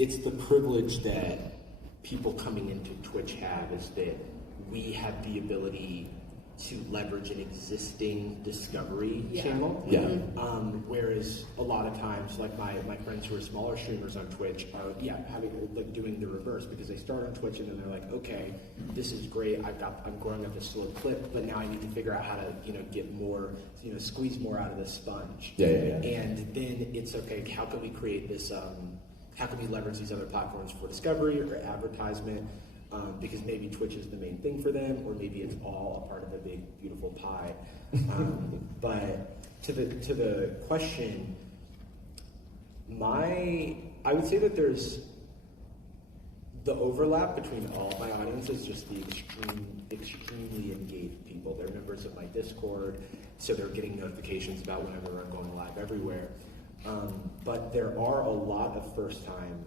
it's the privilege that people coming into Twitch have, is that we have the ability to leverage an existing discovery channel. Yeah. Whereas a lot of times, like my friends who are smaller streamers on Twitch are doing the reverse, because they start on Twitch and then they're like, okay, this is great. I'm growing up a slow clip, but now I need to figure out how to get more, squeeze more out of the sponge. Yeah. And then it's okay. How can we create this? How can we leverage these other platforms for discovery or advertisement? Because maybe Twitch is the main thing for them, or maybe it's all a part of a big, beautiful pie. But to the question, I would say that there's the overlap between all of my audiences, just the extremely engaged people. They're members of my Discord, so they're getting notifications about whenever I'm going live everywhere. But there are a lot of first-time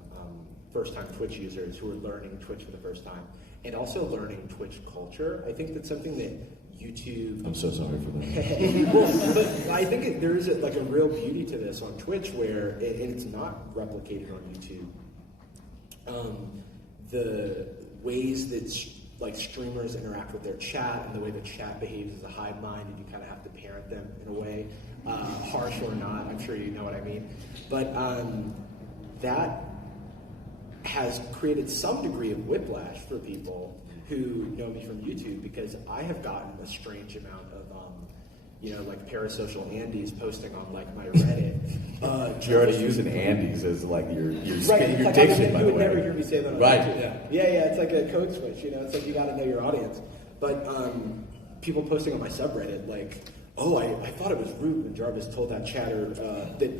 Twitch users who are learning Twitch for the first time, and also learning Twitch culture. I think that's something that YouTube... I'm so sorry for that. Well, but I think there is a real beauty to this on Twitch, where, and it's not replicated on YouTube, the ways that streamers interact with their chat, and the way the chat behaves as a hive mind, and you kind of have to parent them in a way, harsh or not, I'm sure you know what I mean. But that has created some degree of whiplash for people who know me from YouTube, because I have gotten a strange amount of parasocial Andes posting on my Reddit. You're already using Andes as your right, diction, by the way. You would never hear me say that on right. YouTube. Yeah, it's like a code switch, it's like you gotta know your audience. But people posting on my subreddit I thought it was rude when Jarvis told that chatter that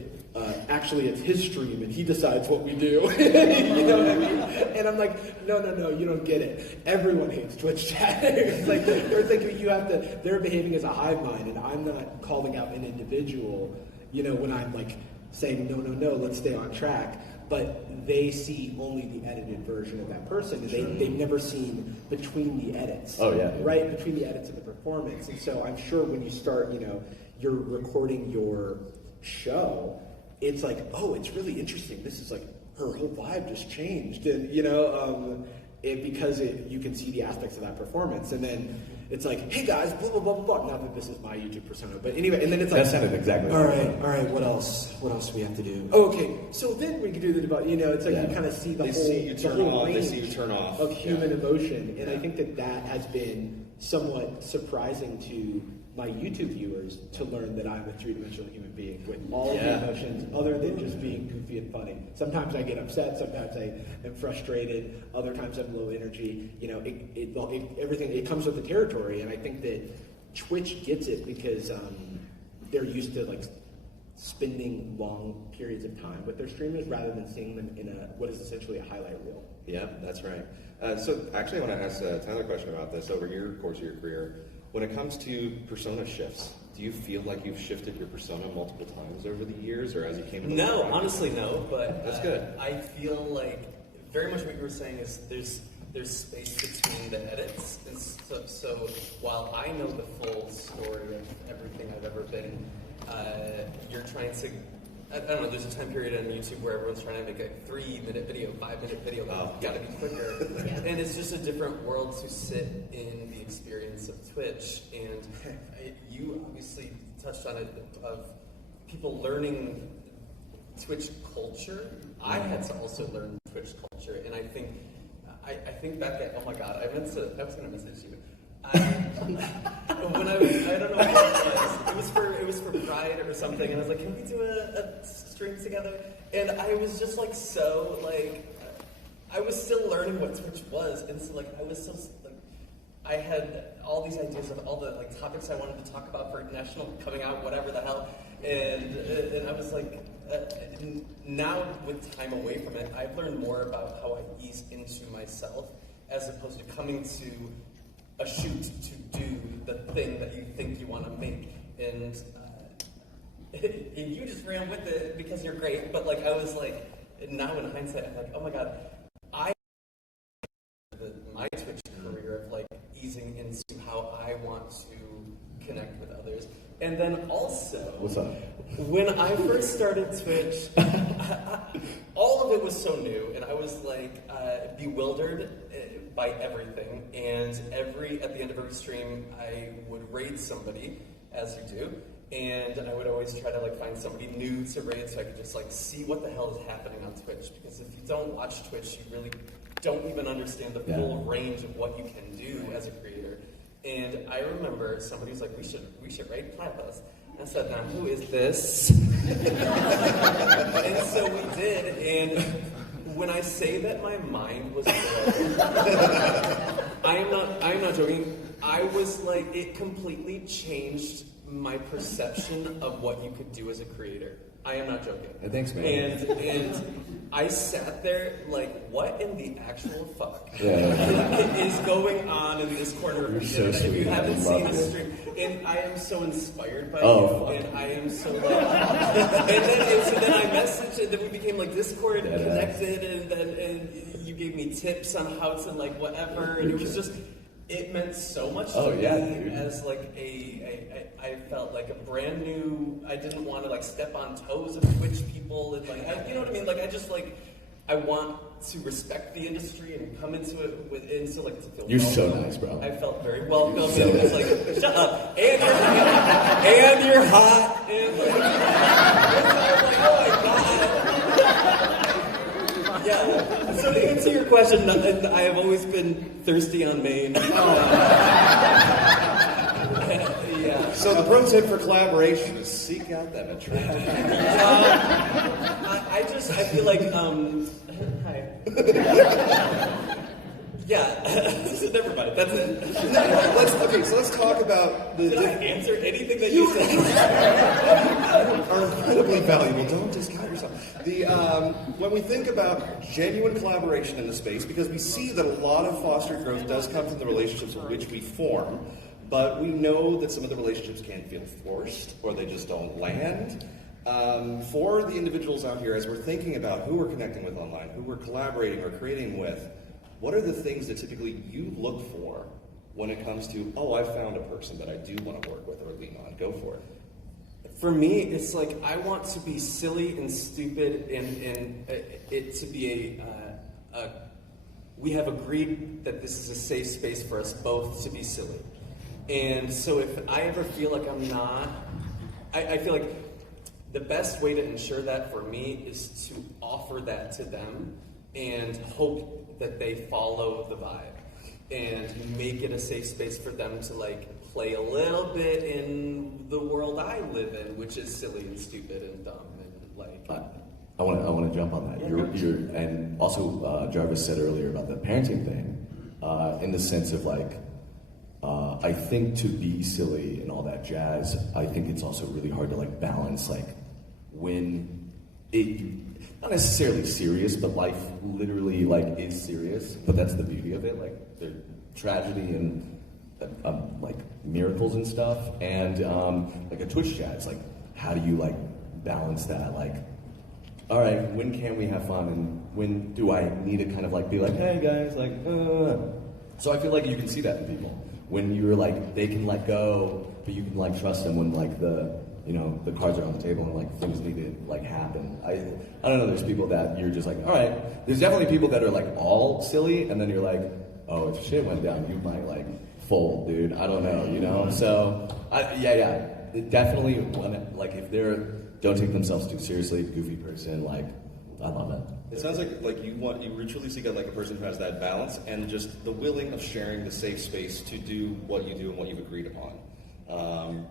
actually it's his stream and he decides what we do. You know what I mean? And I'm like, no, you don't get it. Everyone hates Twitch chatters. They're behaving as a hive mind, and I'm not calling out an individual, when I'm saying, no, let's stay on track. But they see only the edited version of that person, and they've never seen between the edits. Oh, yeah. Right? Between the edits and the performance. And so I'm sure when you start, you're recording your show, it's it's really interesting. This is her whole vibe just changed. And, because you can see the aspects of that performance. And then it's hey guys, blah, blah, blah, blah. Not that this is my YouTube persona, but anyway, and then it's that sounded exactly all right, what else do we have to do? Oh, okay, so then we can do the debate. You kind of see the whole range of human emotion. And I think that has been somewhat surprising to my YouTube viewers, to learn that I'm a three-dimensional human being with all the emotions other than just being goofy and funny. Sometimes I get upset, sometimes I am frustrated, other times I'm low energy. Everything, it comes with the territory, and I think that Twitch gets it because they're used to spending long periods of time with their streamers rather than seeing them in what is essentially a highlight reel. Yeah, that's right. So actually I want to ask Tyler a question about this. Over your course of your career, when it comes to persona shifts, do you feel like you've shifted your persona multiple times over the years, or as you came into No, honestly no, but that's good. I feel like very much what you were saying is there's space between the edits, and so while I know the full story of everything I've ever been, you're trying to, I don't know, there's a time period on YouTube where everyone's trying to make a 3-minute video, 5-minute video, gotta be quicker. And it's just a different world to sit in the experience of Twitch. And you obviously touched on it, of people learning Twitch culture. I had to also learn Twitch culture, and I think back at, oh my god, I was gonna message you. When I don't know what it was. It was for Pride or something, and I was like, can we do a stream together? And I was just I was still learning what Twitch was, and so I was so I had all these ideas of all the topics I wanted to talk about for national coming out, whatever the hell, and I was now with time away from it, I've learned more about how I ease into myself as opposed to coming to a shoot to do the thing that you think you want to make, and you just ran with it because you're great. But I was now in hindsight, I'm oh my god, my Twitch career of easing into how I want to connect with others. And then also, what's up? When I first started Twitch, all all of it was so new, and I was like bewildered by everything. And at the end of every stream, I would raid somebody, as you do, and I would always try to like find somebody new to raid so I could just like see what the hell is happening on Twitch. Because if you don't watch Twitch, you really don't even understand the full range of what you can do as a creator. And I remember somebody was like, we should raid Platypus. I said, now who is this? And so we did, and when I say that my mind was blown, I am not joking. I was like, it completely changed my perception of what you could do as a creator. I am not joking. Thanks, man. And I sat there like, what in the actual fuck Yeah. is going on in this corner of the internet? So if you sweet. haven't I seen love the it. stream, and I am so inspired by Oh, you, fuck. and I am so like, so then I messaged, and then we became like Discord connected, and you gave me tips on how to like whatever, and it was just. It meant so much to me dude. as like I felt like a brand new. I didn't want to like step on toes of Twitch people and like you know what I mean. Like I just like I want to respect the industry and come into it with so like to feel. You're welcome. so nice, bro. I felt very welcome. And it was like shut up and you're hot and like, I was like oh my god. Yeah. So to answer your question, I have always been thirsty on Maine. Yeah. So the pro tip for collaboration is seek out that attractive. I feel like hi. Yeah. Never mind. That's it. So let's talk about the. Did I answer anything that you said? Are incredibly valuable. Don't discount yourself. When we think about genuine collaboration in the space, because we see that a lot of fostered growth does come from the relationships in which we form, but we know that some of the relationships can feel forced or they just don't land. For the individuals out here, as we're thinking about who we're connecting with online, who we're collaborating or creating with, what are the things that typically you look for when it comes to, oh, I found a person that I do want to work with or lean on? Go for it. For me, it's like I want to be silly and stupid, and it to be we have agreed that this is a safe space for us both to be silly. And so if I ever feel like I'm not, I feel like the best way to ensure that for me is to offer that to them and hope that they follow the vibe and make it a safe space for them to like play a little bit in the world I live in, which is silly and stupid and dumb and like. I want to jump on that. Yeah, and also Jarvis said earlier about the parenting thing, in the sense of like, I think to be silly and all that jazz, I think it's also really hard to like balance like when it. Not necessarily serious, but life literally like is serious. But that's the beauty of it, like the tragedy and like miracles and stuff. And like a Twitch chat, it's like how do you like balance that? Like, all right, when can we have fun, and when do I need to kind of like be like, hey guys, like. So I feel like you can see that in people when you're like they can let go, but you can like trust them when like the cards are on the table and like things need to like happen. I don't know, there's people that you're just like, all right, there's definitely people that are like all silly and then you're like, oh, if shit went down, you might like fold, dude. I don't know, So, definitely like if don't take themselves too seriously, goofy person, like, I love it. It sounds like you truly seek out like a person who has that balance and just the willing of sharing the safe space to do what you do and what you've agreed upon.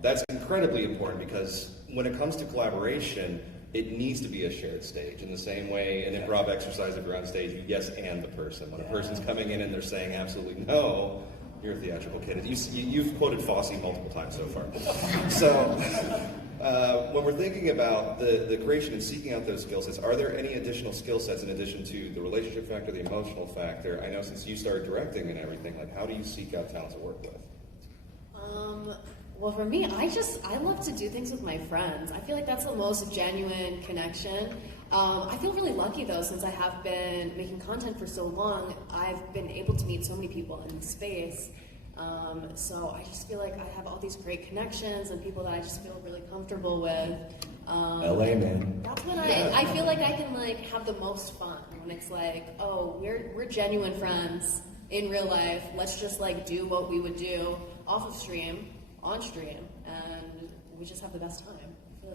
That's incredibly important because when it comes to collaboration, it needs to be a shared stage. In the same way, an improv exercise, if you're on stage, you yes and the person. When a person's coming in and they're saying absolutely no, you're a theatrical kid. You've quoted Fosse multiple times so far. So when we're thinking about the creation and seeking out those skill sets, are there any additional skill sets in addition to the relationship factor, the emotional factor? I know since you started directing and everything, like how do you seek out talent to work with? Well, for me, I love to do things with my friends. I feel like that's the most genuine connection. I feel really lucky though, since I have been making content for so long, I've been able to meet so many people in space. So I just feel like I have all these great connections and people that I just feel really comfortable with. LA, man. That's when I feel like I can like have the most fun when it's like, oh, we're genuine friends in real life. Let's just like do what we would do off of stream, on stream, and we just have the best time.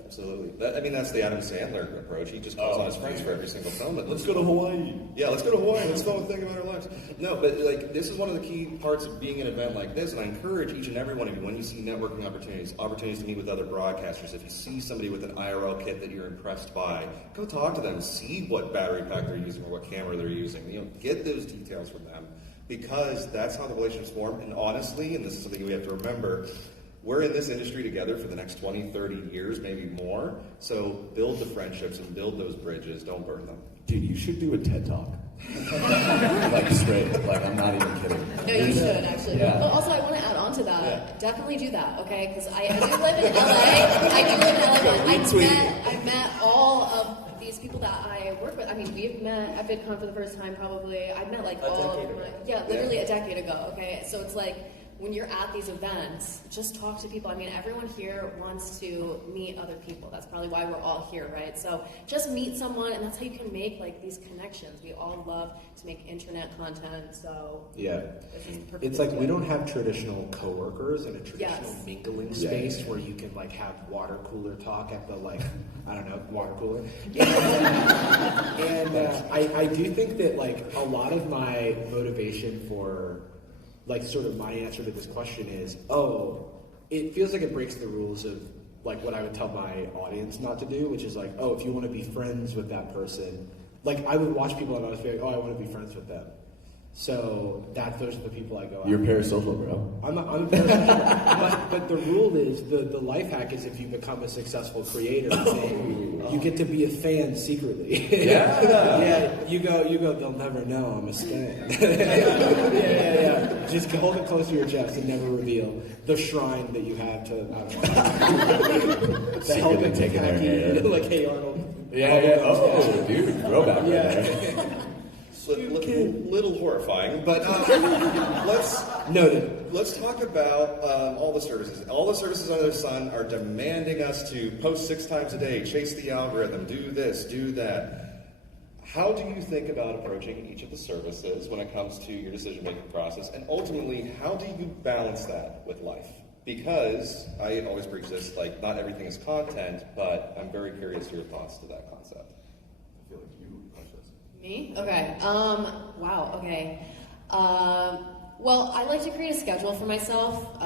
Absolutely. That's the Adam Sandler approach. He just calls on his friends for every single film. Let's go to Hawaii. Yeah, let's go to Hawaii. Let's go and think about our lives. No, but like this is one of the key parts of being an event like this, and I encourage each and every one of you, when you see networking opportunities to meet with other broadcasters, if you see somebody with an IRL kit that you're impressed by, go talk to them, see what battery pack they're using or what camera they're using. Get those details from them, because that's how the relationships form. And honestly, and this is something we have to remember, we're in this industry together for the next 20, 30 years, maybe more. So build the friendships and build those bridges. Don't burn them. Dude, you should do a TED Talk. Like straight. Like, I'm not even kidding. No, you should, actually. Yeah. But also, I want to add on to that. Yeah. Definitely do that, okay? Because I do live in LA. I do live in LA. I've met all of these people that I work with. I mean, we've met at VidCon for the first time, probably. I've met, like, all of my... Yeah, literally a decade ago, okay? So it's like... when you're at these events, just talk to people. I mean, everyone here wants to meet other people. That's probably why we're all here, right? So just meet someone, and that's how you can make like these connections. We all love to make internet content, so yeah, it's like we don't have traditional coworkers and a traditional mingling space where you can like have water cooler talk at the like water cooler. And I do think that like a lot of my motivation for like sort of my answer to this question is, it feels like it breaks the rules of like what I would tell my audience not to do, which is like, if you want to be friends with that person, like I would watch people and I was like, I want to be friends with them. So those are the people I go after. You're parasocial, bro. I'm a parasocial. but the rule is, the life hack is if you become a successful creator, you get to be a fan secretly. Yeah, you go, they'll never know I'm a stan. Yeah. Just hold it close to your chest and never reveal the shrine that you have to, the helmet taking their hair. like, hey Arnold. Yeah. Oh, dude, throwback. Yeah. Little horrifying, but let's talk about all the services. All the services under the sun are demanding us to post 6 times a day, chase the algorithm, do this, do that. How do you think about approaching each of the services when it comes to your decision-making process? And ultimately, how do you balance that with life? Because I always preach this, like, not everything is content, but I'm very curious to your thoughts to that concept. I feel like you approach this. Me? Okay. Wow. Okay. Well, I like to create a schedule for myself.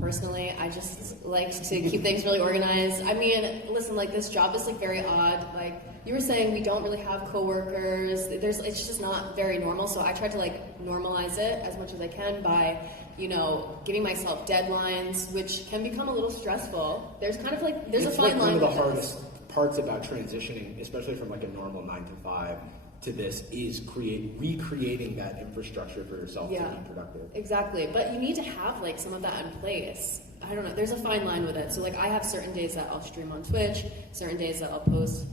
Personally, I just like to keep things really organized. I mean, listen, like this job is like very odd. Like you were saying, we don't really have coworkers. It's just not very normal. So I try to like normalize it as much as I can by, giving myself deadlines, which can become a little stressful. There's kind of like there's a fine line. One of the hardest parts about transitioning, especially from like a normal 9 to 5. To this is recreating that infrastructure for yourself to be productive. Exactly, but you need to have like some of that in place. I don't know, there's a fine line with it. So like I have certain days that I'll stream on Twitch, certain days that I'll post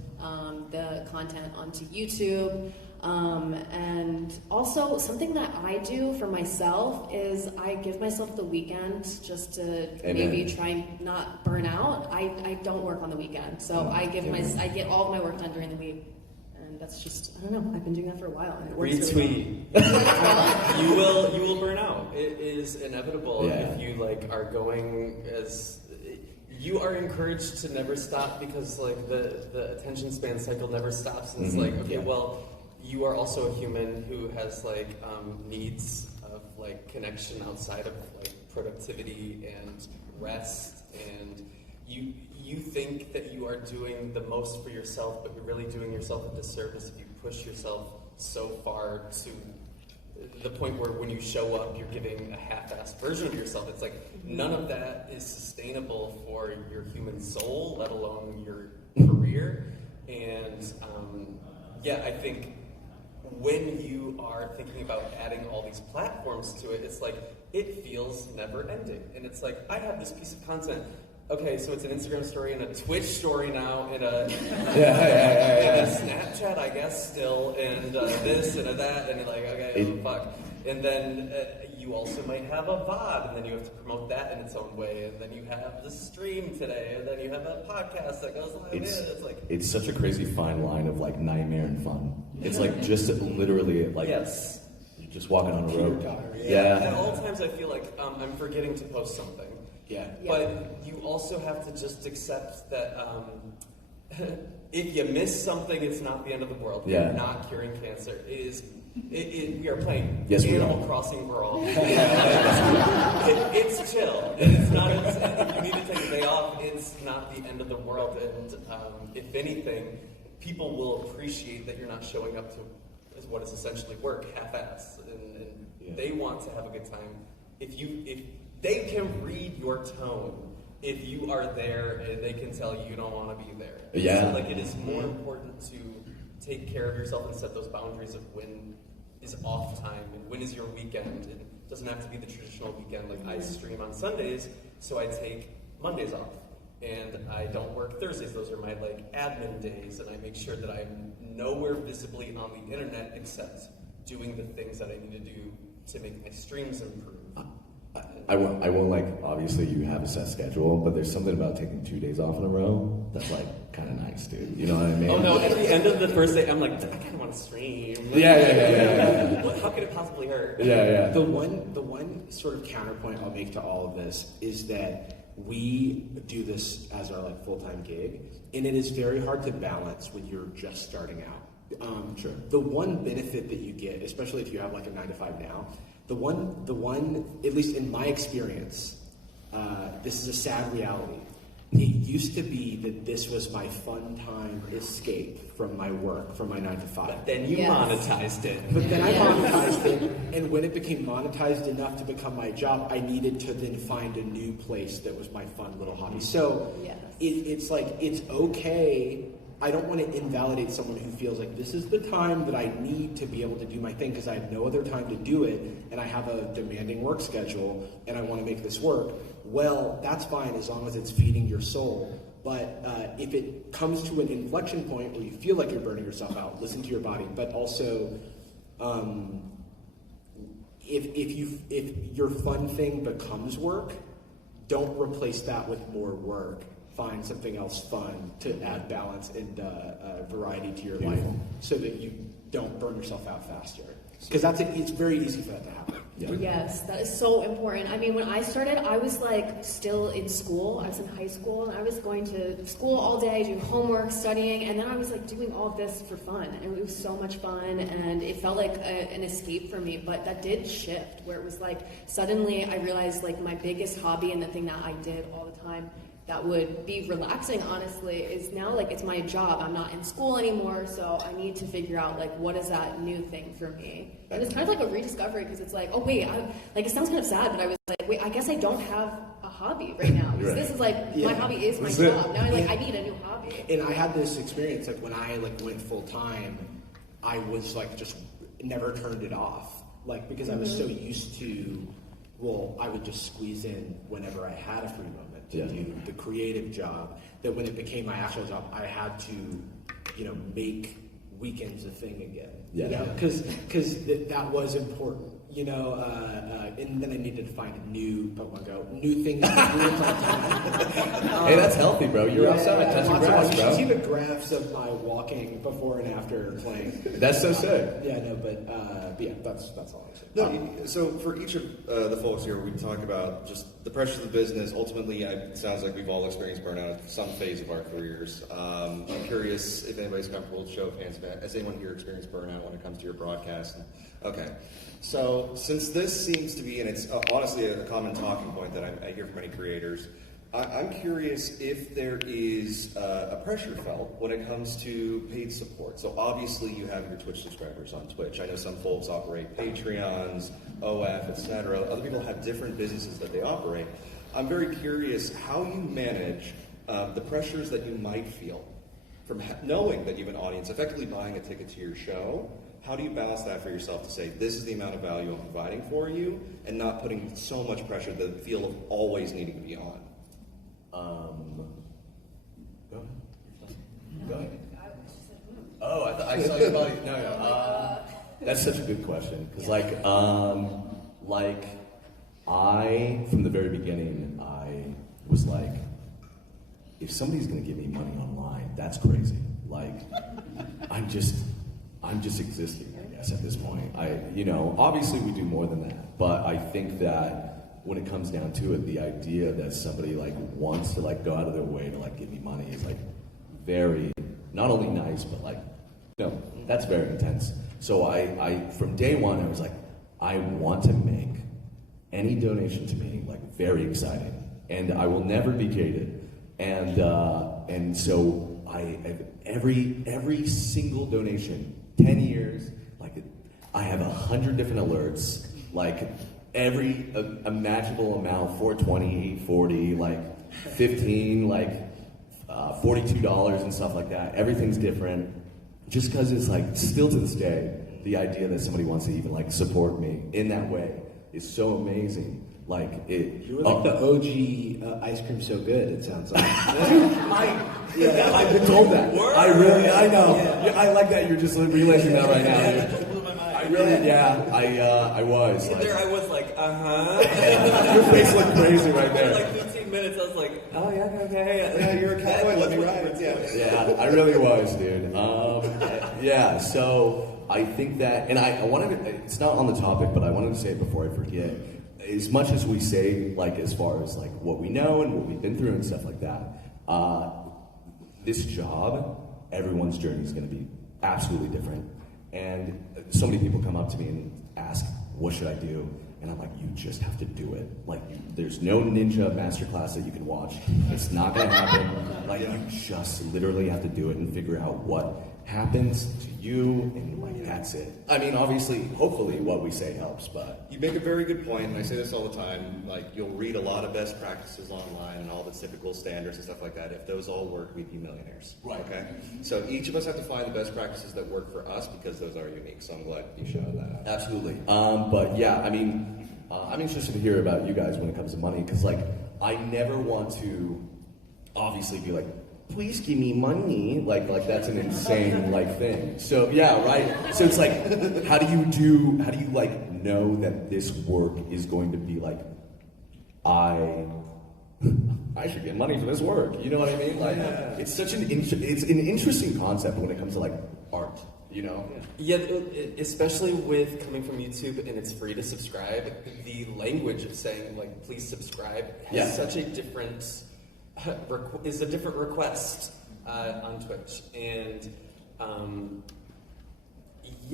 the content onto YouTube. And also something that I do for myself is I give myself the weekend just to maybe try and not burn out. I don't work on the weekend, so I get all of my work done during the week. That's just, I don't know, I've been doing that for a while. And it works Retweet. Really well. You will burn out. It is inevitable if you are going as, you are encouraged to never stop because the attention span cycle never stops. And it's well, you are also a human who has needs of connection outside of productivity and rest, and you think that you are doing the most for yourself, but you're really doing yourself a disservice if you push yourself so far to the point where when you show up, you're giving a half-assed version of yourself. It's none of that is sustainable for your human soul, let alone your career. And I think when you are thinking about adding all these platforms to it, it's it feels never-ending. And it's I have this piece of content. Okay, so it's an Instagram story and a Twitch story now, and a Snapchat, I guess, still, and this and a that, and fuck. And then you you also might have a VOD, and then you have to promote that in its own way, and then you have the stream today, and then you have a podcast that goes live. It's such a crazy fine line of like nightmare and fun. It's like just literally like yes. you're just walking on a road. Yeah. At all times, I feel like I'm forgetting to post something. Yeah. But you also have to just accept that if you miss something, it's not the end of the world. Yeah. You're not curing cancer. We are playing Animal Crossing Brawl. It's chill. It's not. If you need to take a day off, it's not the end of the world. And if anything, people will appreciate that you're not showing up to what is essentially work half-assed, and they want to have a good time. If they can read your tone. If you are there, they can tell you don't want to be there. Yeah. So, it is more important to take care of yourself and set those boundaries of when is off time and when is your weekend. It doesn't have to be the traditional weekend. I stream on Sundays, so I take Mondays off. And I don't work Thursdays. Those are my admin days, and I make sure that I'm nowhere visibly on the internet except doing the things that I need to do to make my streams improve. I won't obviously you have a set schedule, but there's something about taking 2 days off in a row that's kind of nice, dude. You know what I mean? Oh no, at the end of the first day, I'm like, I kind of want to stream. Yeah. How could it possibly hurt? Yeah. The one sort of counterpoint I'll make to all of this is that we do this as our full-time gig, and it is very hard to balance when you're just starting out. Sure. The one benefit that you get, especially if you have a 9-to-5 now, the one, at least in my experience, this is a sad reality. It used to be that this was my fun time escape from my work, from my 9-to-5. But then you monetized it. But then I monetized it, and when it became monetized enough to become my job, I needed to then find a new place that was my fun little hobby. So it's okay. I don't want to invalidate someone who feels like this is the time that I need to be able to do my thing because I have no other time to do it and I have a demanding work schedule and I want to make this work. Well, that's fine as long as it's feeding your soul. But if it comes to an inflection point where you feel like you're burning yourself out, listen to your body. But also, if your fun thing becomes work, don't replace that with more work. Find something else fun to add balance and variety to your life so that you don't burn yourself out faster. Because it's very easy for that to happen. Yeah. Yes, that is so important. I mean, when I started, I was still in school. I was in high school, and I was going to school all day, doing homework, studying, and then I was doing all of this for fun, and it was so much fun, and it felt like an escape for me. But that did shift, where it was suddenly I realized my biggest hobby and the thing that I did all the time that would be relaxing, honestly, is now it's my job. I'm not in school anymore, so I need to figure out what is that new thing for me. And it's kind of a rediscovery because it's oh wait, it sounds kind of sad, but I was wait, I guess I don't have a hobby right now because this is my hobby is my job. Now I need a new hobby. And I had this experience when I went full time, I was just never turned it off because I was so used to. Well, I would just squeeze in whenever I had a free moment to do the creative job, that when it became my actual job, I had to, make weekends a thing again. Because that was important, and then I needed to find a new things to do with my time. Hey, that's healthy, bro. You're outside touching grass, bro. You see the graphs of my walking before and after playing. That's so sick. Yeah, no, but that's all I say. No, so for each of the folks here, we talk about just the pressures of the business. Ultimately, it sounds like we've all experienced burnout at some phase of our careers. I'm curious if anybody's comfortable with show of hands. Has anyone here experienced burnout when it comes to your broadcast? Okay. So since this seems to be, and it's honestly a common talking point that I hear from many creators, I'm curious if there is a pressure felt when it comes to paid support. So obviously you have your Twitch subscribers on Twitch. I know some folks operate Patreons, OF, etc. Other people have different businesses that they operate. I'm very curious how you manage the pressures that you might feel from knowing that you have an audience, effectively buying a ticket to your show. How do you balance that for yourself to say, this is the amount of value I'm providing for you, and not putting so much pressure, the feel of always needing to be on? Go ahead. Oh, I saw your body. No. That's such a good question because like, from the very beginning, I was like, if somebody's gonna give me money online, that's crazy. Like, I'm just existing, I guess, at this point. Obviously we do more than that, but I think that when it comes down to it, the idea that somebody like wants to like go out of their way to like give me money is like very, not only nice, but like, that's very intense. So I from day one, I was like, I want to make any donation to me like very exciting, and I will never be gated. And so I every single donation, 10 years, like I have 100 different alerts, like every imaginable amount, 420, 840, like 15, like $42 and stuff like that. Everything's different, just because it's like still to this day, the idea that somebody wants to even like support me in that way is so amazing. Like it. You were like the OG Ice Cream So Good, it sounds like. I've been told that. I know. Yeah, I like that you're just realizing that right now. I was. Like, there I was like, Your face looked crazy right there. For like 15 minutes, I was like, oh yeah, okay. Yeah, you're a cowboy, let me ride. Yeah, I really was, dude. So I think that, and I wanted to, it's not on the topic, but I wanted to say it before I forget. As much as we say, like, as far as like what we know and what we've been through and stuff like that, this job, everyone's journey is going to be absolutely different. And so many people come up to me and ask, what should I do? And I'm like, you just have to do it. Like, there's no ninja masterclass that you can watch. It's not going to happen. Like, you just literally have to do it and figure out what happens to you, and like, that's it. I mean, obviously, hopefully what we say helps, but... You make a very good point, and I say this all the time, like, you'll read a lot of best practices online and all the typical standards and stuff like that. If those all work, we'd be millionaires. Right. Okay? So each of us have to find the best practices that work for us, because those are unique, so I'm glad you shouted that out. Absolutely. But yeah, I mean, I'm interested to hear about you guys when it comes to money, because like, I never want to obviously be like, please give me money, like that's an insane like thing. So yeah, right. So it's like, how do you like know that this work is going to be like, I should get money for this work. You know what I mean? Like, it's such an interesting concept when it comes to like art. You know? Yeah, especially with coming from YouTube and it's free to subscribe. The language of saying like, please subscribe has such a different. Is a different request on Twitch, and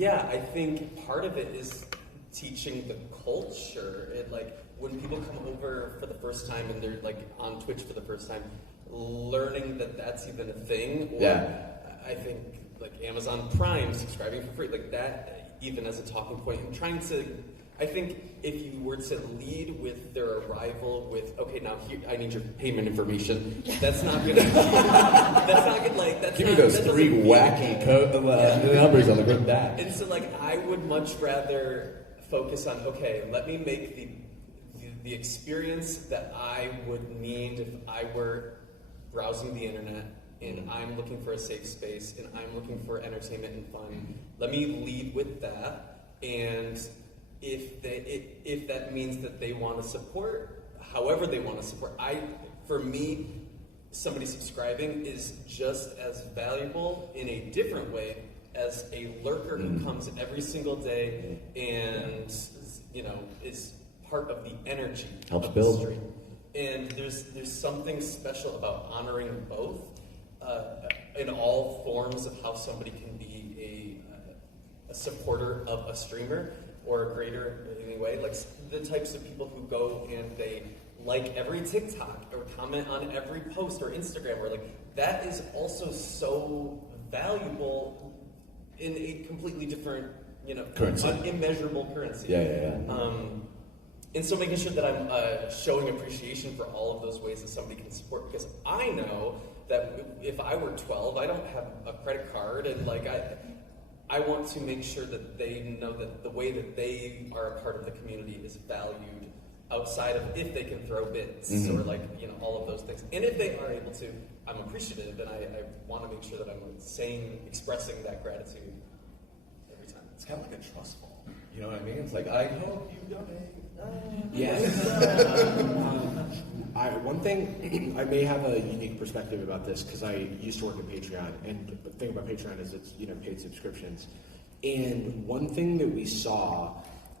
I think part of it is teaching the culture. And like when people come over for the first time and they're like on Twitch for the first time, learning that that's even a thing. Or I think like Amazon Prime, subscribing for free, like that even as a talking point, and trying to. I think if you were to lead with their arrival with, okay, now here, I need your payment information, that's not gonna. That's not gonna like. That's give not, me those three wacky numbers on the good back. And so, like, I would much rather focus on, okay, let me make the experience that I would need if I were browsing the internet and I'm looking for a safe space and I'm looking for entertainment and fun. Let me lead with that, and if that means that they want to support, however they want to support, for me, somebody subscribing is just as valuable in a different way as a lurker who comes every single day and is part of the energy helps of build the stream. And there's something special about honoring both in all forms of how somebody can be a supporter of a streamer or a creator in any way. Like the types of people who go and they like every TikTok or comment on every post or Instagram, or like that is also so valuable in a completely different, currency, immeasurable currency. Yeah. And so making sure that I'm showing appreciation for all of those ways that somebody can support, because I know that if I were 12, I don't have a credit card, and like I want to make sure that they know that the way that they are a part of the community is valued outside of if they can throw bits or like, all of those things. And if they are able to, I'm appreciative, and I want to make sure that I'm expressing that gratitude every time. It's kind of like a trust fall. You know what I mean? It's like, I hope you donate. Yeah. One thing, I may have a unique perspective about this because I used to work at Patreon, and the thing about Patreon is it's paid subscriptions. And one thing that we saw,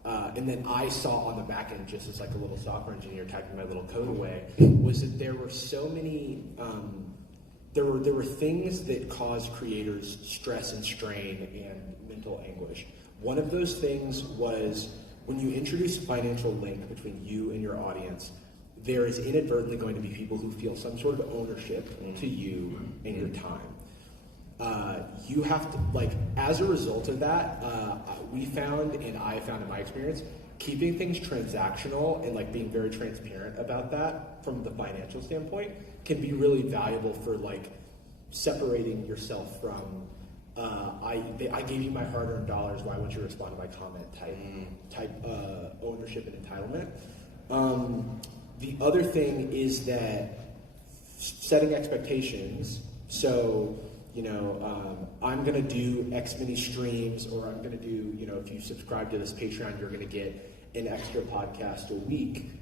and then I saw on the back end just as like a little software engineer typing my little code away, was that there were so many, there were things that caused creators stress and strain and mental anguish. One of those things was when you introduce a financial link between you and your audience, there is inadvertently going to be people who feel some sort of ownership to you and your time. You have to, like, as a result of that, we found, and I found in my experience, keeping things transactional and like being very transparent about that from the financial standpoint can be really valuable for like separating yourself from I gave you my hard-earned dollars, why wouldn't you respond to my comment type ownership and entitlement. The other thing is that setting expectations. So, I'm going to do X many streams, or I'm going to do, if you subscribe to this Patreon, you're going to get an extra podcast a week.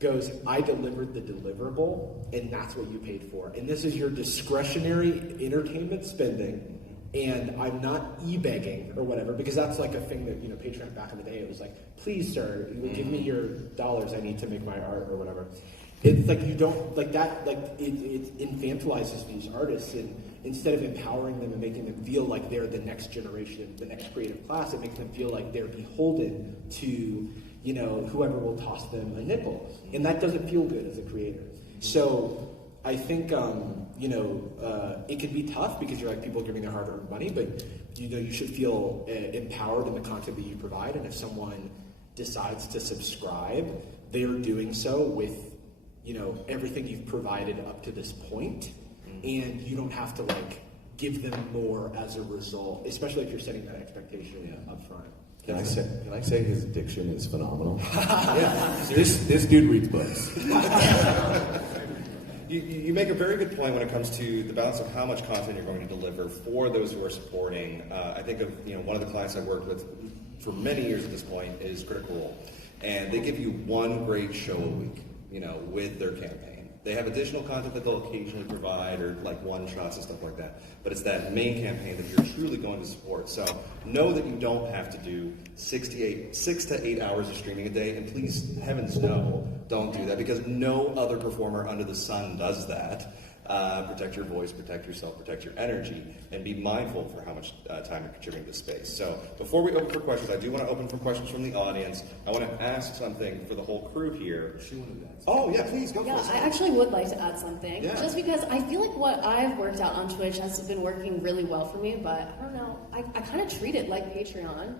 Goes, I delivered the deliverable, and that's what you paid for. And this is your discretionary entertainment spending. And I'm not e-begging or whatever, because that's like a thing that, Patreon back in the day, it was like, please, sir, give me your dollars, I need to make my art or whatever. It's like you don't, like that, like it infantilizes these artists, and instead of empowering them and making them feel like they're the next generation, the next creative class, it makes them feel like they're beholden to, whoever will toss them a nickel. And that doesn't feel good as a creator. So I think, it can be tough because you're like, people are giving their hard-earned money, but you should feel empowered in the content that you provide. And if someone decides to subscribe, they are doing so with, everything you've provided up to this point, and you don't have to like give them more as a result, especially if you're setting that expectation up front. Can I say his diction is phenomenal? Yeah. This dude reads books. You make a very good point when it comes to the balance of how much content you're going to deliver for those who are supporting. I think of one of the clients I've worked with for many years at this point is Critical Role, and they give you one great show a week, with their campaign. They have additional content that they'll occasionally provide, or like one-shots and stuff like that. But it's that main campaign that you're truly going to support. So know that you don't have to do 6 to 8 hours of streaming a day, and please, heavens no, don't do that, because no other performer under the sun does that. Protect your voice, protect yourself, protect your energy, and be mindful for how much time you're contributing to space. So before we open for questions, I do want to open for questions from the audience. I want to ask something for the whole crew here. Oh, yeah, please, go for it. I actually would like to add something. Yeah. Just because I feel like what I've worked out on Twitch has been working really well for me, but I don't know. I kind of treat it like Patreon.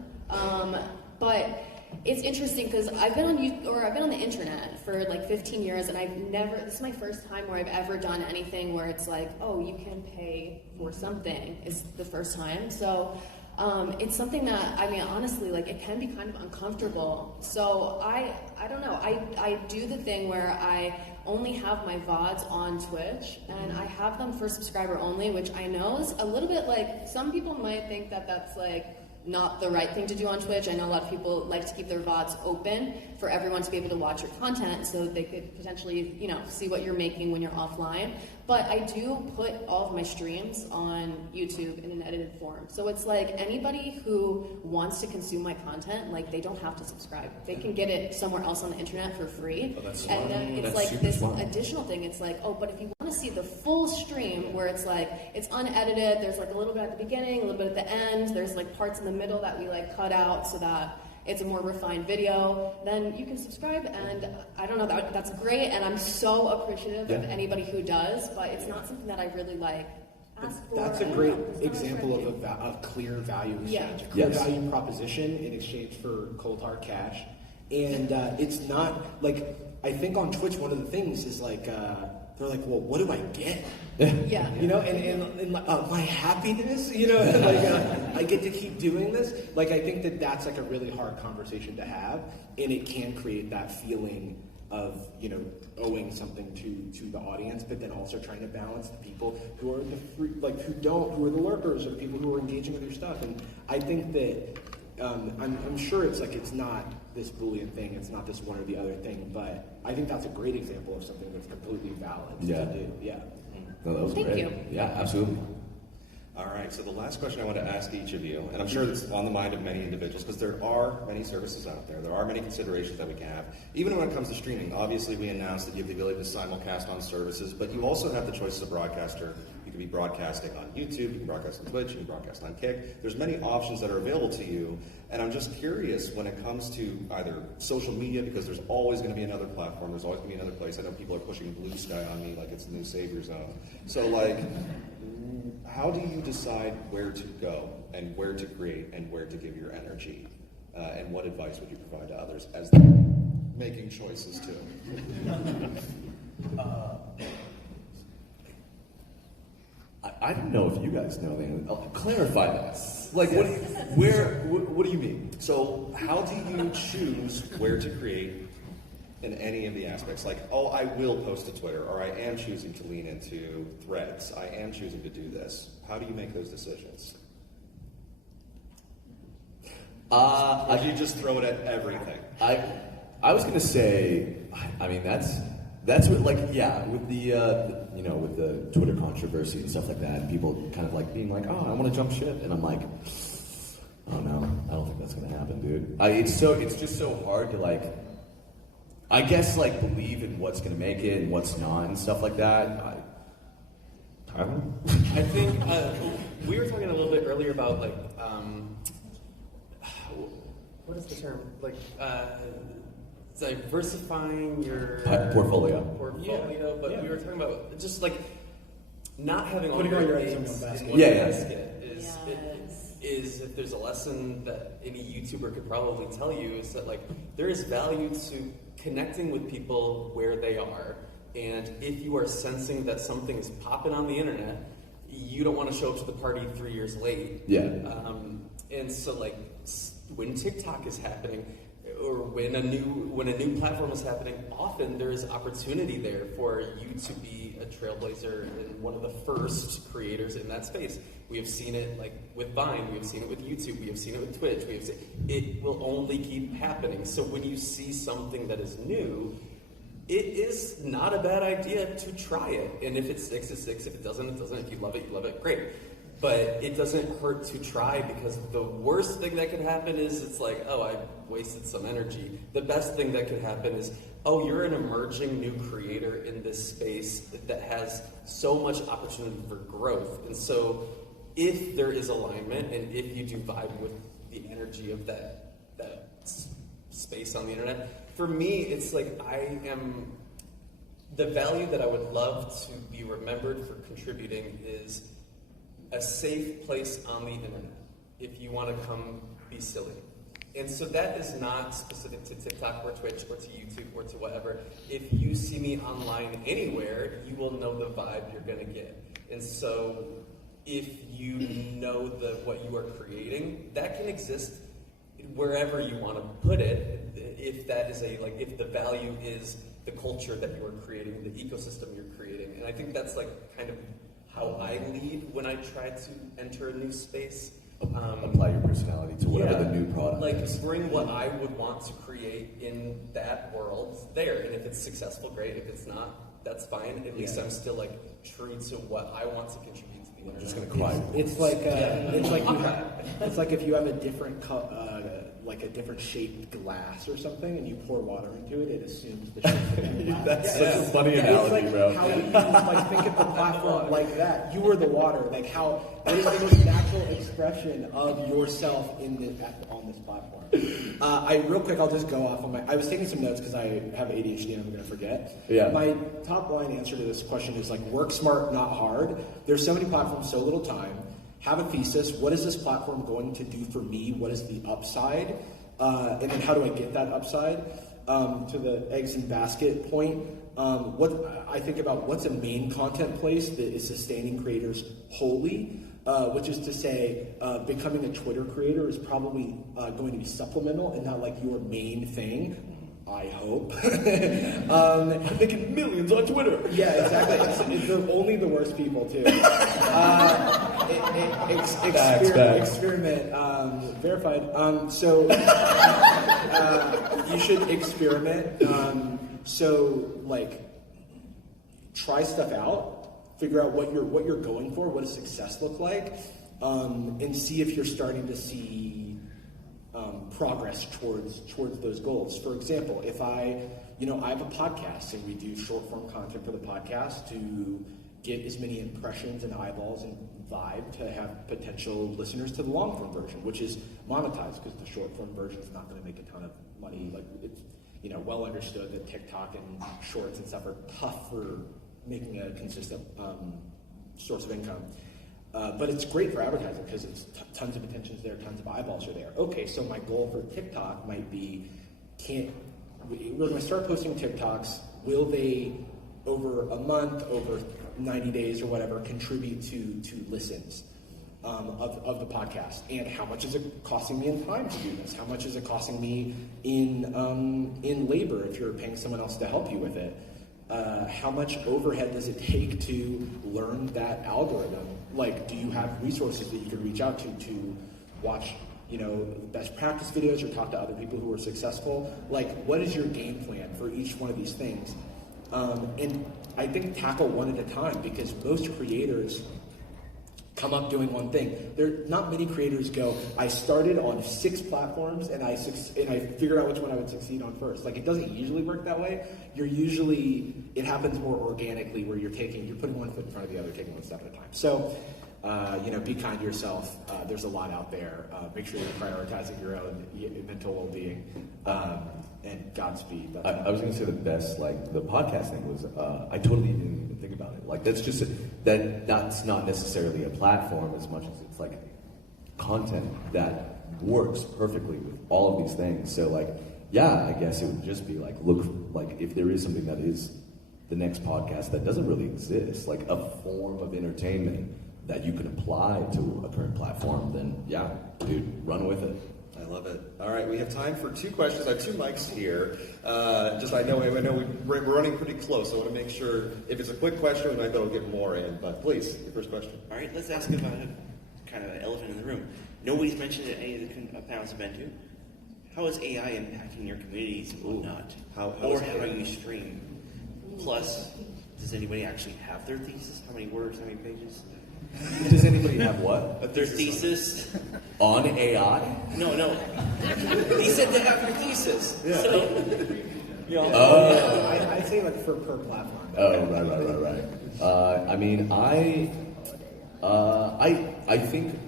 But it's interesting because I've been on the internet for like 15 years, and this is my first time where I've ever done anything where it's like, oh, you can pay for something. It's the first time. So it's something that, honestly, like, it can be kind of uncomfortable. So I don't know. I do the thing where I only have my VODs on Twitch, and I have them for subscriber only, which I know is a little bit like, some people might think that that's like not the right thing to do on Twitch. I know a lot of people like to keep their VODs open for everyone to be able to watch your content, so they could potentially, see what you're making when you're offline. But I do put all of my streams on YouTube in an edited form. So it's like anybody who wants to consume my content, like, they don't have to subscribe. They can get it somewhere else on the internet for free. Oh, that's and then it's that's like this smart. additional thing. It's like, oh, but if you want to see the full stream where it's like, it's unedited, there's like a little bit at the beginning, a little bit at the end, there's like parts in the middle that we like cut out so that it's a more refined video, then you can subscribe, and I don't know, that's great, and I'm so appreciative of anybody who does, but it's not something that I really like ask for. That's a great example of a clear value exchange, a clear value proposition in exchange for cold hard cash. And it's not, like, I think on Twitch one of the things is like, they're like, well, what do I get? Yeah. And my happiness, like, I get to keep doing this. Like, I think that's like a really hard conversation to have, and it can create that feeling of, owing something to the audience, but then also trying to balance the people who are who are the lurkers, or the people who are engaging with your stuff. And I think that I'm sure it's not this Boolean thing, it's not this one or the other thing, but I think that's a great example of something that's completely valid to do. Yeah. No, that was Thank great. you. Yeah, absolutely. All right, so the last question I want to ask each of you, and I'm sure it's on the mind of many individuals, because there are many services out there. There are many considerations that we can have. Even when it comes to streaming, obviously we announced that you have the ability to simulcast on services, but you also have the choice as a broadcaster. You can be broadcasting on YouTube, you can broadcast on Twitch, you can broadcast on Kick. There's many options that are available to you, and I'm just curious when it comes to either social media, because there's always going to be another platform, there's always going to be another place. I know people are pushing Blue Sky on me like it's the new savior zone. So how do you decide where to go and where to create and where to give your energy? And what advice would you provide to others as they're making choices too? I don't know if you guys know anything. Clarify that. Like, what do you mean? So how do you choose where to create in any of the aspects? Like, oh, I will post to Twitter, or I am choosing to lean into Threads. I am choosing to do this. How do you make those decisions? Or do you just throw it at everything? I was gonna say, I mean that's what, like, yeah, with the with the Twitter controversy and stuff like that, and people kind of like being like, oh, I want to jump ship, and I'm like, oh no, I don't think that's gonna happen, dude. It's just so hard to like, I guess, like, believe in what's gonna make it and what's not and stuff like that. Tyler? I think we were talking a little bit earlier about like what is the term, like diversifying your portfolio. But we were talking about just like not having all Putting your all your eggs eggs in one basket. in one Yeah. basket is if there's a lesson that any YouTuber could probably tell you, is that like there is value to connecting with people where they are, and if you are sensing that something is popping on the internet, you don't want to show up to the party 3 years late. Yeah. And so like when TikTok is happening, or when a new platform is happening, often there is opportunity there for you to be a trailblazer and one of the first creators in that space. We have seen it like with Vine, we have seen it with YouTube, we have seen it with Twitch, it will only keep happening. So when you see something that is new, it is not a bad idea to try it. And if it sticks, it sticks. If it doesn't, it doesn't. If you love it, great. But it doesn't hurt to try, because the worst thing that could happen is it's like, oh, I wasted some energy. The best thing that could happen is, oh, you're an emerging new creator in this space that has so much opportunity for growth. And so if there is alignment, and if you do vibe with the energy of that space on the internet, for me, it's like the value that I would love to be remembered for contributing is a safe place on the internet if you want to come be silly. And so that is not specific to TikTok or Twitch or to YouTube or to whatever. If you see me online anywhere, you will know the vibe you're going to get. And so if you know what you are creating, that can exist wherever you want to put it. If that is if the value is the culture that you are creating, the ecosystem you're creating. And I think that's like kind of how I lead when I try to enter a new space. Apply your personality to whatever the new product is. Bring what I would want to create in that world there. And if it's successful, great. If it's not, that's fine. At least I'm still like true to what I want to contribute to the internet. I'm just gonna cry. It's like if you have a different like a different shaped glass or something, and you pour water into it, it assumes the shape of the glass. That's such a funny analogy, it's like bro. How you like think of the platform like that. You are the water. Like how that is the most natural expression of yourself on this platform. Real quick, I'll just go off on I was taking some notes because I have ADHD and I'm going to forget. Yeah. My top line answer to this question is like work smart, not hard. There's so many platforms, so little time. Have a thesis. What is this platform going to do for me? What is the upside? And then how do I get that upside? To the eggs in basket point, what I think about what's a main content place that is sustaining creators wholly, which is to say, becoming a Twitter creator is probably going to be supplemental and not like your main thing. I hope. I'm making millions on Twitter. Yeah, exactly. It's only the worst people too. Experiment verified. So you should experiment. So like try stuff out, figure out what you're going for, what does success look like, and see if you're starting to see progress towards those goals. For example, if I have a podcast and we do short form content for the podcast to get as many impressions and eyeballs and vibe to have potential listeners to the long form version, which is monetized because the short form version is not going to make a ton of money. Like it's well understood that TikTok and shorts and stuff are tough for making a consistent source of income. But it's great for advertising because it's tons of attention's there, tons of eyeballs are there. Okay, so my goal for TikTok might be, we're going to start posting TikToks. Will they, over a month, over 90 days or whatever, contribute to listens of the podcast? And how much is it costing me in time to do this? How much is it costing me in labor if you're paying someone else to help you with it? How much overhead does it take to learn that algorithm? Like, do you have resources that you can reach out to watch, best practice videos or talk to other people who are successful? Like, what is your game plan for each one of these things? And I think tackle one at a time, because most creators come up doing one thing. Not many creators go, I started on 6 platforms and I figured out which one I would succeed on first. Like, it doesn't usually work that way. It happens more organically, where you're putting one foot in front of the other, taking one step at a time. So, be kind to yourself. There's a lot out there. Make sure you're prioritizing your own mental well-being. And Godspeed. I was going to say the best, like the podcast thing was, I totally didn't even think about it. Like that's not necessarily a platform as much as it's like content that works perfectly with all of these things. So like, yeah, I guess it would just be like, look, like if there is something that is the next podcast that doesn't really exist, like a form of entertainment that you can apply to a current platform, then yeah, dude, run with it. I love it. All right, we have time for 2 questions. I have 2 mics here. I know we're running pretty close. So I want to make sure if it's a quick question, we might be able to get more in. But please, your first question. All right, let's ask about kind of an elephant in the room. Nobody's mentioned it at any of the panels I've been to. How is AI impacting your communities and whatnot? How you stream? Plus, does anybody actually have their thesis? How many words? How many pages? Does anybody have what? Their thesis? On AI? No. He said they have their thesis. Yeah. So, I'd say like per platform. Oh, right. I think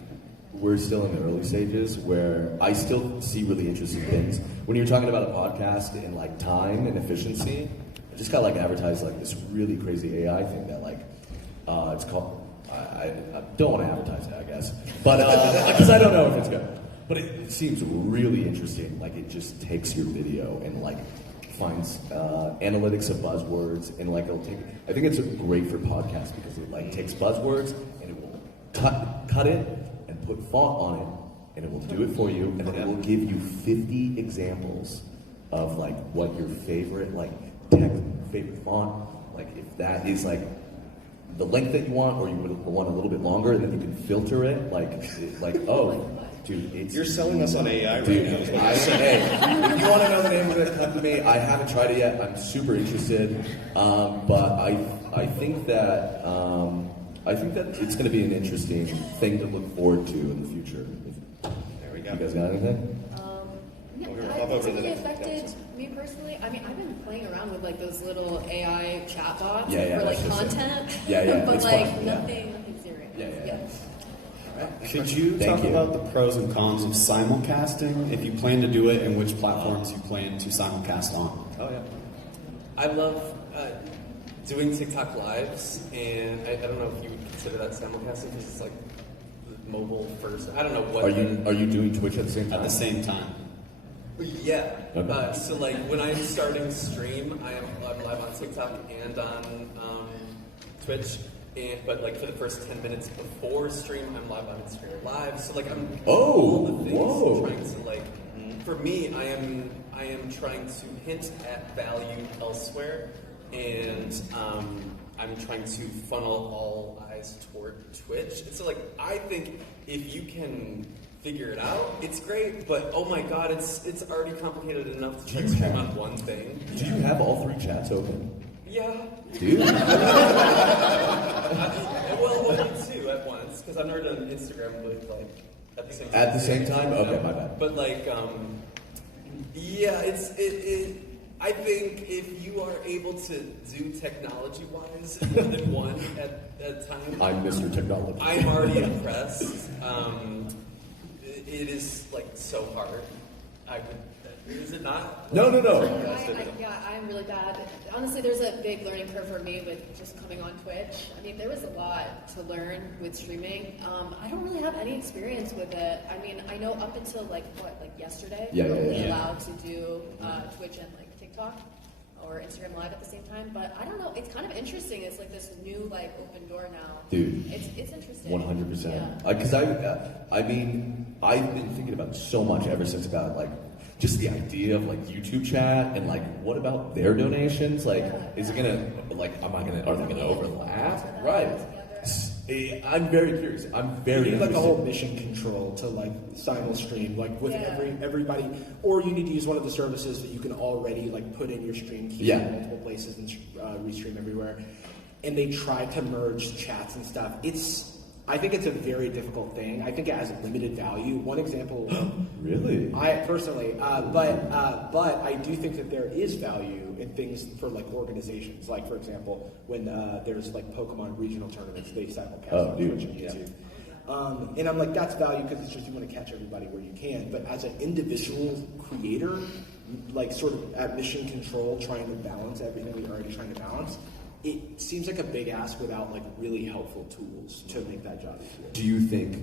we're still in the early stages where I still see really interesting things. When you're talking about a podcast and like time and efficiency, I just got like advertised like this really crazy AI thing that like it's called. I don't want to advertise it, I guess, but because I don't know if it's good. But it seems really interesting. Like it just takes your video and like finds analytics of buzzwords and like it'll take. I think it's great for podcasts because it like takes buzzwords and it will cut it and put font on it and it will do it for you, and then it will give you 50 examples of like what your favorite like text, favorite font, like if that is like the length that you want, or you would want a little bit longer, and then you can filter it, oh, dude, You're selling us on AI right dude, now. hey, if you want to know the name of it, come to me. I haven't tried it yet. I'm super interested, but I think that it's going to be an interesting thing to look forward to in the future. There we go. You guys got anything? It's really affected me personally. I mean, I've been playing around with like those little AI chatbots for like content. But it's like fun. nothing serious. Yeah. Could you talk about the pros and cons of simulcasting, if you plan to do it, and which platforms you plan to simulcast on? Oh yeah. I love doing TikTok lives, and I don't know if you would consider that simulcasting because it's like mobile first. I don't know what. Are you doing Twitch at the same time? At the same time. Yeah. Okay. So like when I'm starting stream, I'm live on TikTok and on Twitch. But like for the first 10 minutes before stream, I'm live on Instagram Live. So like I'm all the things trying to like. For me, I am trying to hint at value elsewhere, and I'm trying to funnel all eyes toward Twitch. And so, like, I think if you can figure it out, it's great. But oh my god, it's already complicated enough to try to stream on one thing. Do you have all 3 chats open? Yeah. Do you? Well, only 2 at once because I've never done Instagram with like at the same time. At the same time? Okay, my bad. But like, yeah, I think if you are able to do technology-wise more than one at a time, I'm Mr. Technology. I'm already impressed. It is like so hard. Is it not? No. I'm really bad. Honestly, there's a big learning curve for me with just coming on Twitch. I mean, there was a lot to learn with streaming. I don't really have any experience with it. I mean, I know up until like yesterday, we were only allowed to do Twitch and like TikTok or Instagram Live at the same time. But I don't know. It's kind of interesting. It's like this new like open door now. Dude, it's interesting. 100%. Because I mean, I've been thinking about it so much ever since about like just the idea of like YouTube chat and like what about their donations? Like, is it gonna like are they gonna overlap? Right. I'm very curious. I'm very you need like a interested. whole mission control to like simul stream like with everybody, or you need to use one of the services that you can already like put in your stream key in multiple places and restream everywhere. And they try to merge chats and stuff. I think it's a very difficult thing. I think it has limited value. One example, really, I personally, but I do think that there is value in things for like organizations. Like for example, when there's like Pokemon regional tournaments, they simulcast on Twitch and YouTube. And I'm like, that's value because it's just you want to catch everybody where you can. But as an individual creator, like sort of at mission control, trying to balance everything we're already trying to balance. It seems like a big ask without like really helpful tools to make that job easier. Do you think,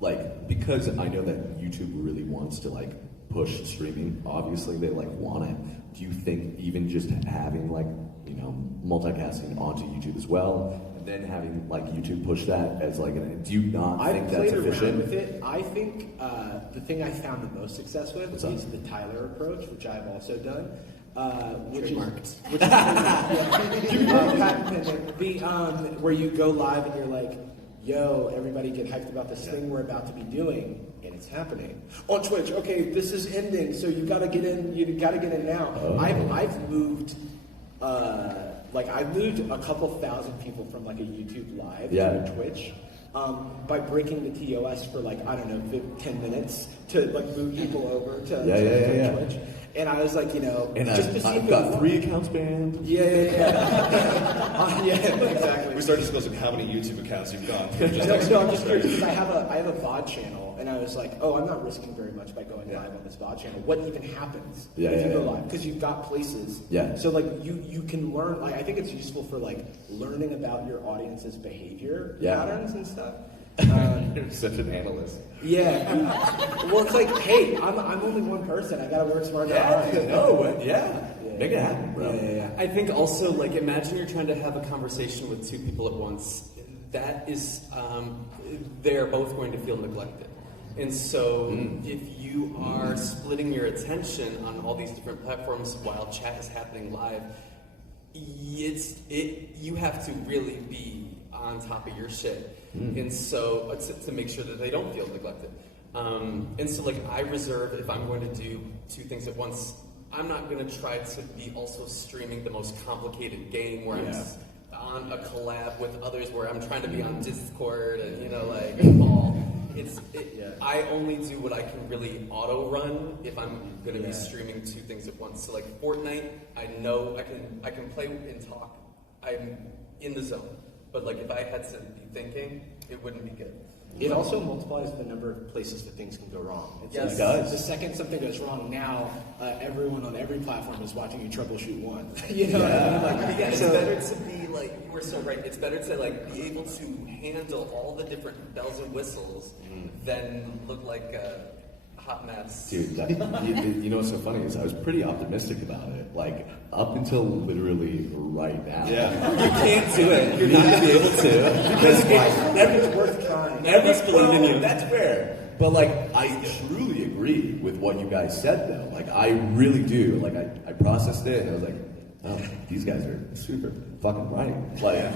like, because I know that YouTube really wants to like push streaming, obviously they like want it. Do you think even just having like, you know, multicasting onto YouTube as well, and then having like YouTube push that as like do you not think that's efficient? With it. I think the thing I found the most success with is the Tyler approach, which I've also done. Where you go live and you're like, yo, everybody get hyped about this thing we're about to be doing, and it's happening on Twitch. Okay, this is ending, so you got to get in. You got to get in now. I've moved. I've moved a couple thousand people from like a YouTube live to Twitch. By breaking the TOS for like, I don't know, 10 minutes to like move people over to Twitch. And I was like, you know, and just to see I've got 3 accounts banned. Yeah, exactly. We started disclosing how many YouTube accounts you've gone through. No, I'm just curious because I have a VOD channel, and I was like, oh, I'm not risking very much by going live on this VOD channel. What even happens if you go live? Because you've got places. Yeah. So like you can learn. Like I think it's useful for like learning about your audience's behavior patterns and stuff. You're such an analyst. Yeah. Well, it's like, hey, I'm only one person. I gotta work smarter. Make it happen, bro. Yeah. I think also, like, imagine you're trying to have a conversation with 2 people at once. That is, they're both going to feel neglected. And so, if you are splitting your attention on all these different platforms while chat is happening live, you have to really be on top of your shit. And so to make sure that they don't feel neglected. And so like I reserve, if I'm going to do 2 things at once, I'm not going to try to be also streaming the most complicated game where I'm on a collab with others where I'm trying to be on Discord and, you know, like all. I only do what I can really auto run if I'm going to be streaming 2 things at once. So like Fortnite, I know I can play and talk. I'm in the zone. But like if I had to be thinking, it wouldn't be good. It also multiplies the number of places that things can go wrong. It does. The second something goes wrong, now everyone on every platform is watching you troubleshoot one. You know what I mean? Like, it's better to be like, you were so right, it's better to like be able to handle all the different bells and whistles than look like a hot mess. Dude, you know what's so funny is I was pretty optimistic about it. Like, up until literally right now. Yeah. You can't do it. You're not going to be able to. Because it's worth trying. Everyone's believing in you. That's fair. But, like, I truly agree with what you guys said, though. Like, I really do. Like, I processed it, and I was like, oh, these guys are super fucking right. Like,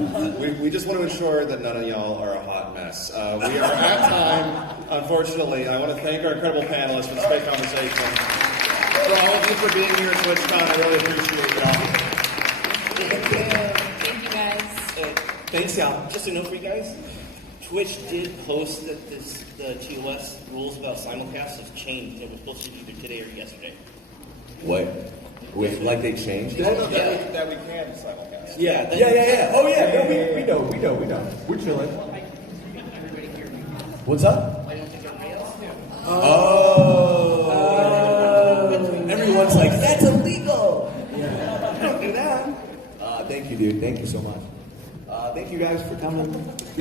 we just want to ensure that none of y'all are a hot mess. We are at time, unfortunately. I want to thank our incredible panelists for this great conversation. For all of you for being here at TwitchCon, I really appreciate y'all. Thank you. Thank you, guys. Thanks, y'all. Just a note for you guys. Twitch did post that the TOS rules about simulcasts have changed. It was posted either today or yesterday. what? Wait, like they changed it? That we can simulcast. Yeah. Yeah. Oh yeah, no, we know. We're chilling. What's up? Oh. Everyone's like, that's illegal. Don't do that. Thank you, dude. Thank you so much. Thank you guys for coming.